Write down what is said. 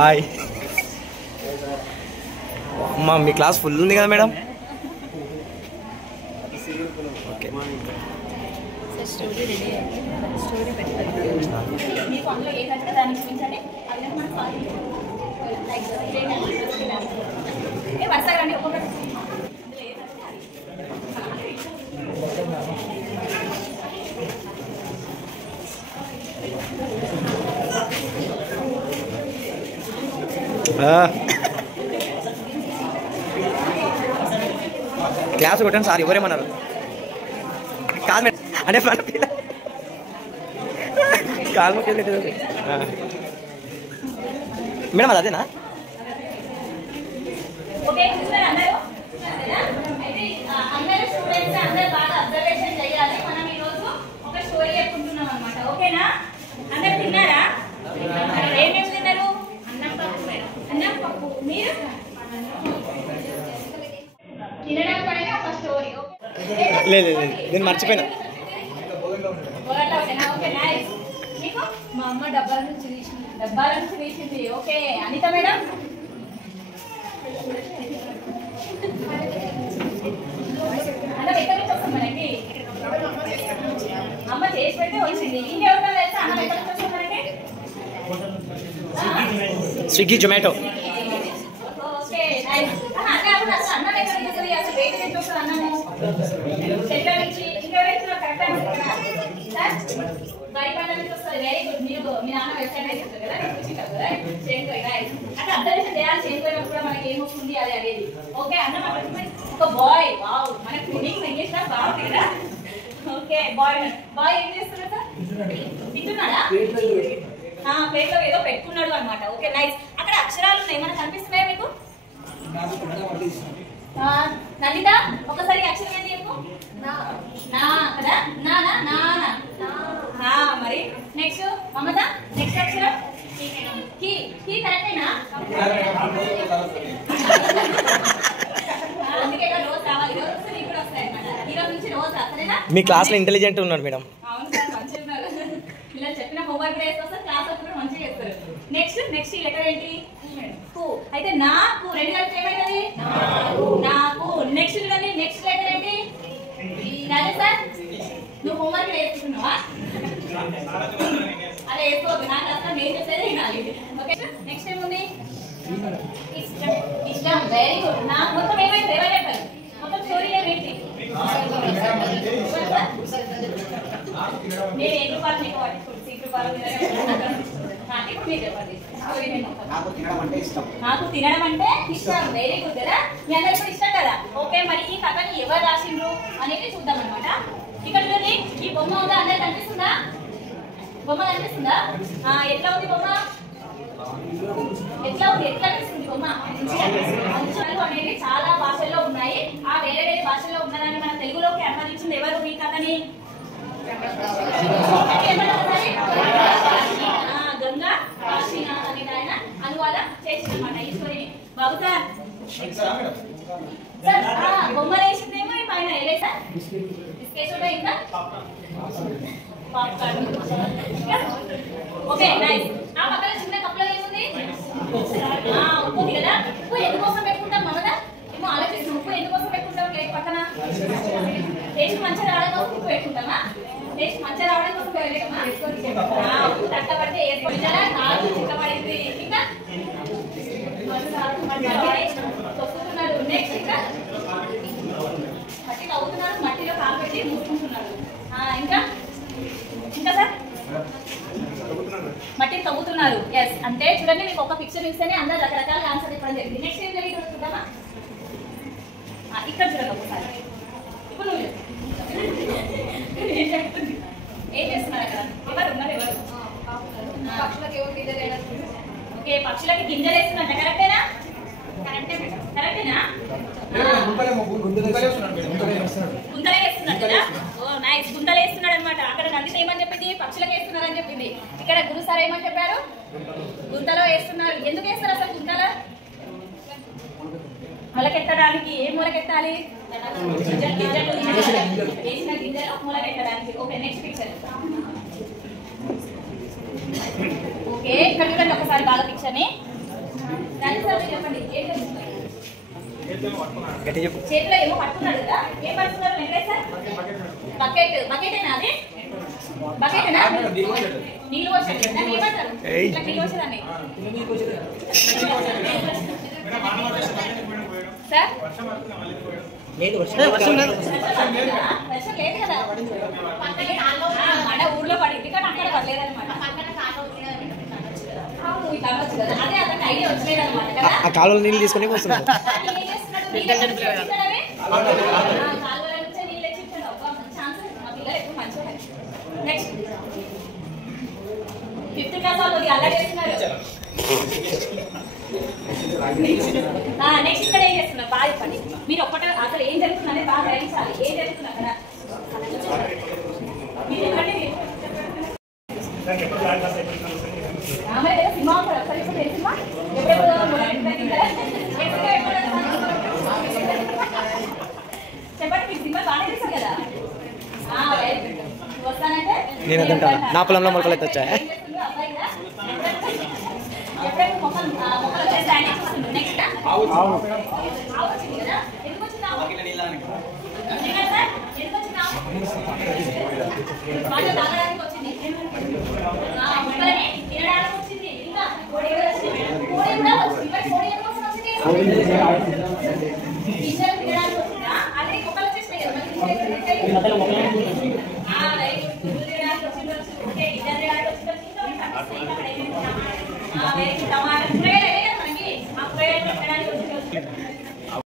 Hi అమ్మా, మీ class full ఉంది కదా మేడం? ఓకే. క్లాస్ కొట్టండి సార్, ఎవరేమన్నారు? కాదు మేడం, అంటే కాదు మేడం, అది అదేనా? లేదు, నేను మర్చిపోయినా. మా అమ్మ డబ్బాల నుంచి తీసింది. ఓకే అనిత మేడం, అన్నం ఎక్కడి నుంచి వస్తాం మనకి? అమ్మ చేసి పెడితే వచ్చింది. ఇంకెవరికైనా తెలుసా అన్నం ఎక్కడి నుంచి వస్తాం మనకి? స్విగ్గీ, జొమాటో. ఓకే అన్నం ఎక్కడి నుంచి వస్తుంది? అసలు వెయిట్ నుంచి వస్తుంది అన్నము? చెట్ల నుంచి. ఇంకెవరైతే కరెక్ట్ బయట నుంచి వస్తుంది. Very good. మీ నాన్న వెబ్సైట్ వేస్తారు కదా, కదా చేనుకోయి అంటే అర్థం చేయాలి. చేనుకోయినప్పుడు కూడా మనకి ఏమొస్తుంది అది అనేది. ఓకే అన్నం అక్కడ ఒక బాయ్. వావ్, మనకు ఫీలింగ్ ఇంగ్లీష్ లో బాగుంది కదా. ఓకే బాయ్ ఏం చేస్తున్నాడు సార్? తింటున్నాడా? ప్లేట్ లో ఏదో పెట్టుకున్నాడు అనమాట. Okay nice. అక్కడ అక్షరాలు ఉన్నాయి, మనకు కనిపిస్తున్నాయా మీకు? నందిత ఒకసారి అక్షరం ఏంటి చెప్పు? నా కదా, నా మరి నెక్స్ట్ మమత నెక్స్ట్ అక్షరం కి. కి కరెక్టేనా? అందుకే రోజు రావాలి. రోజు నీకు కూడా వస్తాయి అన్నమాట. ఈ రోజు నుంచి రోజు వస్తానేనా? మీ క్లాస్ లో ఇంటెలిజెంట్ ఉన్నాడు మేడం. అవును సార్, మంచిగా ఉన్నారు. ఇలా చెప్పిన హోంవర్క్ వేస్తారు, క్లాస్ కూడా మంచిగా చేస్తారు. నెక్స్ట్ ఈ లెటర్ ఏంటి? కు. అయితే నాకు రెండు కలిపి ఏమైతుంది? నాకు. నెక్స్ట్ చూడండి, నెక్స్ట్ లెటర్ ఏంటి? రాజే సార్, నువ్వు హోంవర్క్ వేసుకుంటున్నావా? అలా వేసుకోవద్దు, నాకు అసలు నేను చెప్పేది వినాలి. ఓకే నెక్స్ట్ ఏముంది? ఇష్టం. Very good. నా మొత్తం ఏమైంది? ఎవరు చెప్పారు? మొత్తం స్టోరీ ఏమేంటి? నేను 8 రూపాయలు మీకు పట్టించుకోండి, 6 రూపాయలు ఇప్పుడు మీరు చెప్పండి. నాకు తినడం అంటే ఇష్టం. వెరీ గుడ్ కదా, మీ అందరికి కూడా ఇష్టం కదా. ఓకే మరి ఈ కథని ఎవరు రాసిండ్రు అనేది చూద్దాం అనమాట. ఇక్కడ చూడండి, ఈ బొమ్మ ఉందా? అందరికి కనిపిస్తుందా? బొమ్మ కనిపిస్తుందా? ఎట్లా ఉంది బొమ్మ? ఎట్లా అనిపిస్తుంది బొమ్మ? అంశాలు అనేవి చాలా భాషల్లో ఉన్నాయి. ఆ వేరే వేరే భాషల్లో ఉన్నదాన్ని మన తెలుగులోకి అనువదించింది ఎవరు ఈ కథని? గంగా కాశీనాథ్ అనే ఆయన అనువాదం చేసిందన్నమాట ఈ స్టోరీని. బాబు సార్, బొమ్మలు వేసిందేమో ఈ పైన వేలేసా? బిస్కెట్ ఇంకా ఓకే నైస్. ఆ పక్కన చిన్న కప్పులో ఏముంది? ఉప్పు ఉంది కదా. ఉప్పు ఎందుకోసం పెట్టుకుంటాం మమత? ఏమో ఆలోచిస్తాం. ఉప్పు ఎందుకోసం పెట్టుకుంటాం ప్లేట్ పక్కన? టేస్ట్ మంచిగా రావడం కోసం ఉప్పు పెట్టుకుంటామా? టేస్ట్ మంచిగా రావడం కోసం వెళ్ళామా? ఉప్పు తట్టబడితే వేసుకుంటారా? కాదు చిక్కబడింది. ఇంకా తొక్కుతున్నాడు. నెక్స్ట్ ఇంకా మట్టి తవ్వుతున్నారు, మట్టిలో కాలు పెట్టి మూసుకుంటున్నాడు. ఇంకా సార్ మట్టిని తవ్వుతున్నారు. ఎస్ అంటే చూడండి, మీకు ఒక పిక్చర్ ఇస్తేనే అందరు రకరకాల ఆన్సర్ ఇవ్వడం జరిగింది. నెక్స్ట్ ఏం జరిగింది చూద్దామా? ఇక్కడ చూడండి ఒకసారి. ఇప్పుడు నువ్వు ఏం చేస్తున్నారు అక్కడ? ఎవరు ఉన్నారు? ఎవరు? ఓకే పక్షులకి గింజలు వేస్తున్నట్ట. కరెక్టేనా? కరెక్టేనా? గుంతలే వేస్తున్నాడు కదా. ఓ నైస్, గుంతలు వేస్తున్నాడు అనమాట. అక్కడ నందిత ఏమని చెప్పింది? పక్షులకు వేస్తున్నారని చెప్పింది. ఇక్కడ గురు సార్ ఏమని చెప్పారు? గుంతలో వేస్తున్నారు. ఎందుకు వేస్తారు అసలు గుంతల? మొలకెత్తడానికి. ఏ మూలకెత్తాలి? వేసిన గింజలు మూలకెత్తడానికి. Okay next picture. ఓకే ఇక్కడ చూడండి ఒకసారి బాగా పిక్చర్ ని. తెలుసా చెప్పండి ఏం తెలుస్తుంది గట్టి చెప్పు చేతిలో ఏమో పట్టుకున్నాడు కదా ఏం పట్టుకున్నారు వెంకటేష్ సార్ బకెటేనా అది బకెటేనా నీళ్ళు వచ్చేది దాన్ని ఏమంటారు ఇట్లా నీళ్ళు వచ్చేదాన్ని సార్ వర్షం లేదు వర్షం లేదు కదా మన ఊర్లో పడింది కానీ అక్కడ పడలేదన్నమాట ఇట్లా అనొచ్చు కదా అదే అతనికి ఐడియా వచ్చలేదన్నమాట కదా ఆ కాలువలో నీళ్ళు తీసుకొని వస్తున్నాం నెక్స్ట్ 5th క్లాస్ వాళ్ళు అలా చేస్తున్నారు నెక్స్ట్ ఇక్కడ ఏం చేస్తున్నారు బాగా చెప్పండి మీరు ఒక్కటే అసలు ఏం జరుగుతుందనే బాగా గ్రహించాలి ఏం జరుగుతుంది అక్కడ మీరు ఎక్కడే సినిమా ఒకసారి సినిమా చెప్పండి మీకు సినిమా బాగానే చేశారు కదా వస్తానంటే నేను అదంటాను నా పొలంలో మొలకలు అయితే వచ్చాయి ఎప్పుడైతే మొక్కలు వచ్చేసి ఆయన నెక్స్ట్ వచ్చింది కదా ఎందుకు వచ్చింది వాళ్ళు తాగడానికి వచ్చింది మొక్కలని తినడానికి వచ్చింది ఇంకా కోడి కూడా వచ్చింది కోడి కూడా వచ్చింది కోడి ఎందుకోసం వచ్చింది గింజలు తినడానికి వచ్చిందా అదే మొక్కలు వచ్చేసినాయి కదా టమాటా